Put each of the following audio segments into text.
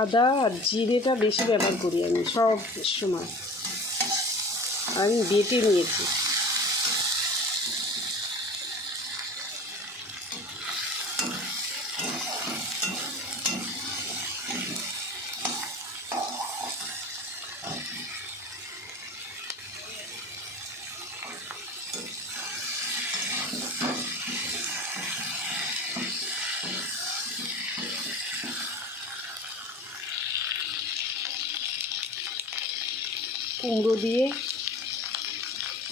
আদা আর জিরেটা বেশি ব্যবহার করি আমি সব সময়। আমি বেটে নিয়েছি। কুমড়ো দিয়ে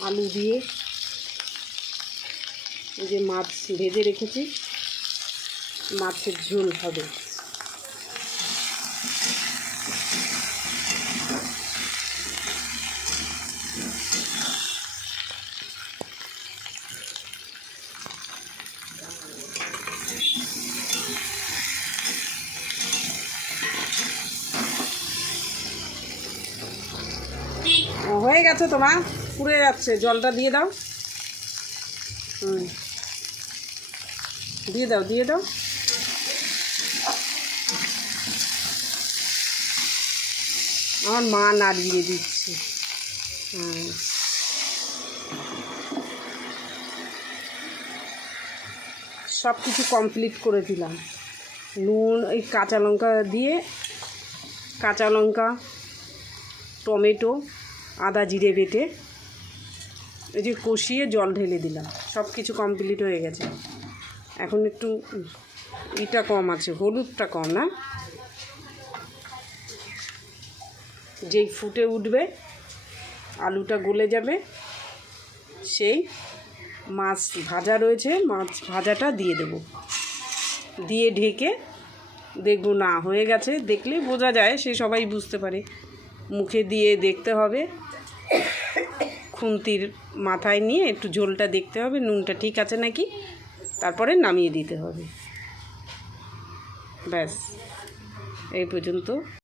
আলু দিয়ে এই যে মাছ ভেজে রেখেছি, মাছের ঝোল হবে। হয়ে গেছে তোমার, পুড়ে যাচ্ছে, জলটা দিয়ে দাও। দিয়ে দাও দিয়ে দাও। আমার মা নাড়িয়ে দিচ্ছে। সব কিছু কমপ্লিট করে দিলাম। নুন, এই কাঁচা লঙ্কা দিয়ে, কাঁচা লঙ্কা, টমেটো, আদা জিরে বেটে এই যে কষিয়ে জল ঢেলে দিলাম। সব কিছু কমপ্লিট হয়ে গেছে। এখন একটু এটা কম আছে, হলুদটা কম না। যেই ফুটে উঠবে, আলুটা গলে যাবে, সেই মাছ ভাজা রয়েছে, মাছ ভাজাটা দিয়ে দেব। দিয়ে ঢেকে দেখবো না হয়ে গেছে, দেখলেই বোঝা যায়, সে সবাই বুঝতে পারে। মুখে দিয়ে দেখতে হবে, খুন্তির মাথায় নিয়ে একটু ঝোলটা দেখতে হবে, নুনটা ঠিক আছে নাকি, তারপরে নামিয়ে দিতে হবে। ব্যাস এই পর্যন্ত।